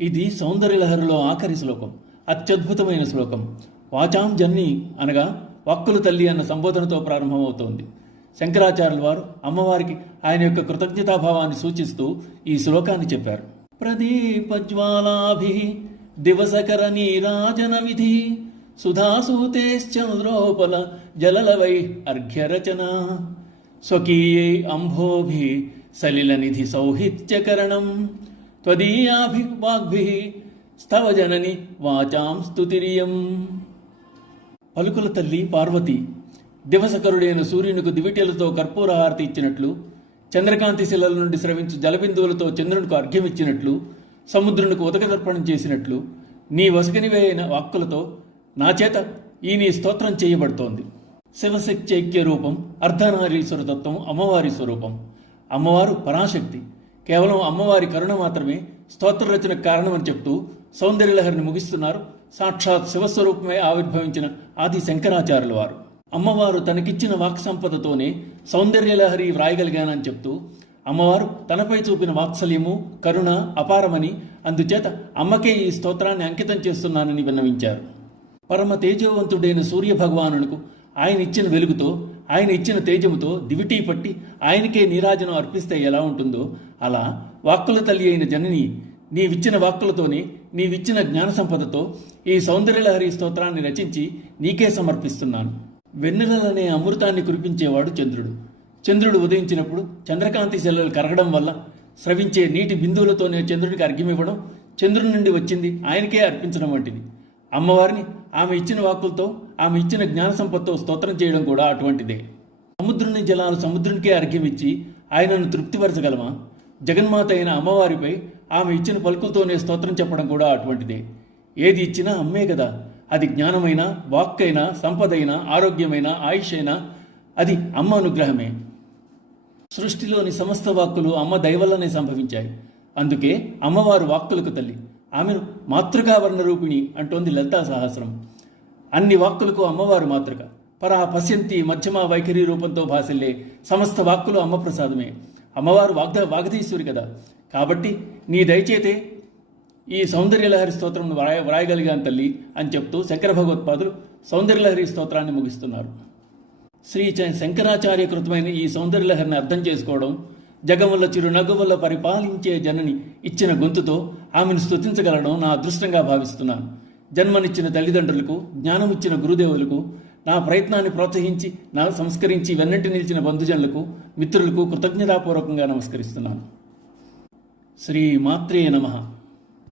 ఇది సౌందర్యలహరిలో ఆఖరి శ్లోకం. అత్యద్భుతమైన శ్లోకం. వాచాం జన్ని అనగా వాక్కుల తల్లి అన్న సంబోధనతో ప్రారంభమవుతోంది. శంకరాచార్యుల వారు అమ్మవారికి ఆయన యొక్క కృతజ్ఞతాభావాన్ని సూచిస్తూ ఈ శ్లోకాన్ని చెప్పారు. ప్రదీపజ్వాలాభి దివసకర నీరాజన విధి సుధాసూతేశ్చంద్రోపల జలలవై అర్ఘ్యరచన స్వకీయై అంభోభి సలిలనిధి సౌహిత్యకరణం త్వదీయాభి వాగ్భి స్తవ జనని వాచాం స్తుతిరియం. పలుకుల తల్లి పార్వతి దివసకరుడైన సూర్యునికు దివిటెలతో కర్పూర హారతి ఇచ్చినట్లు, చంద్రకాంతి శిలల నుండి స్రవించు జలబిందువులతో చంద్రునికి అర్ఘ్యమిచ్చినట్లు, సముద్రునికి ఉదకదర్పణం చేసినట్లు నీ వసకనివే అయిన వాక్కులతో నా చేత ఈ నీ స్తోత్రం చేయబడుతోంది. శివశక్తి ఐక్య రూపం, అర్ధనారీశ్వర తత్వం అమ్మవారి స్వరూపం. అమ్మవారు పరాశక్తి. కేవలం అమ్మవారి కరుణ మాత్రమే స్తోత్ర రచనకు కారణమని చెప్తూ సౌందర్యలహరిని ముగిస్తున్నారు సాక్షాత్ శివస్వరూపమే ఆవిర్భవించిన ఆది శంకరాచార్యుల వారు. అమ్మవారు తనకిచ్చిన వాక్ సంపదతోనే సౌందర్యలహరి వ్రాయగలిగానని చెప్తూ అమ్మవారు తనపై చూపిన వాత్సల్యము కరుణ అపారమని, అందుచేత అమ్మకే ఈ స్తోత్రాన్ని అంకితం చేస్తున్నానని విన్నవించారు. పరమ తేజోవంతుడైన సూర్య భగవానునకు ఆయన ఇచ్చిన వెలుగుతో, ఆయన ఇచ్చిన తేజముతో దివిటీ పట్టి ఆయనకే నీరాజనం అర్పిస్తే ఎలా ఉంటుందో, అలా వాక్కుల తల్లి అయిన జనని నీవిచ్చిన వాక్కులతోనే, నీవిచ్చిన జ్ఞాన సంపదతో ఈ సౌందర్యలహరి స్తోత్రాన్ని రచించి నీకే సమర్పిస్తున్నాను. వెన్నెలనే అమృతాన్ని కురిపించేవాడు చంద్రుడు. చంద్రుడు ఉదయించినప్పుడు చంద్రకాంతి శిలలు కరగడం వల్ల స్రవించే నీటి బిందువులతోనే చంద్రుడికి అర్ఘ్యమివ్వడం, చంద్రుడి నుండి వచ్చింది ఆయనకే అర్పించడం వంటిది. అమ్మవారిని ఆమె ఇచ్చిన వాక్కులతో, ఆమె ఇచ్చిన జ్ఞాన సంపదతో స్తోత్రం చేయడం కూడా అటువంటిదే. సముద్రుని జలాలు సముద్రునికే అర్ఘ్యమిచ్చి ఆయనను తృప్తిపరచగలమా? జగన్మాత అయిన అమ్మవారిపై ఆమె ఇచ్చిన పలుకులతోనే స్తోత్రం చెప్పడం కూడా అటువంటిదే. ఏది ఇచ్చినా అమ్మే కదా. అది జ్ఞానమైనా, వాక్కైనా, సంపదైనా, ఆరోగ్యమైనా, ఆయుష్ అయినా అది అమ్మ అనుగ్రహమే. సృష్టిలోని సమస్త వాక్కులు అమ్మ దయవల్లనే సంభవించాయి. అందుకే అమ్మవారు వాక్కులకు తల్లి. ఆమెను మాతృకా వర్ణరూపిణి అంటోంది లలితా సహస్రం. అన్ని వాక్కులకు అమ్మవారు మాతృక. పరా పశ్యంతి మధ్యమ వైఖరి రూపంతో భాసిల్లే సమస్త వాక్కులు అమ్మ ప్రసాదమే. అమ్మవారు వాగధీశ్వరి కదా. కాబట్టి నీ దయచేతే ఈ సౌందర్యలహరి స్తోత్రం వ్రాయగలిగాను తల్లి అని చెప్తూ శంకర భగవత్పాదులు సౌందర్యలహరి స్తోత్రాన్ని ముగిస్తున్నారు. శ్రీ శంకరాచార్య కృతమైన ఈ సౌందర్యలహరిని అర్థం చేసుకోవడం, జగముల చిరునగువల పరిపాలించే జనని ఇచ్చిన గొంతుతో ఆమెను స్తుతించగలడం నా అదృష్టంగా భావిస్తున్నాను. జన్మనిచ్చిన తల్లిదండ్రులకు, జ్ఞానమిచ్చిన గురుదేవులకు, నా ప్రయత్నాన్ని ప్రోత్సహించి నా సంస్కరించి వెన్నంటి నిలిచిన బంధుజనులకు, మిత్రులకు కృతజ్ఞతాపూర్వకంగా నమస్కరిస్తున్నాను. శ్రీ మాత్రే నమః.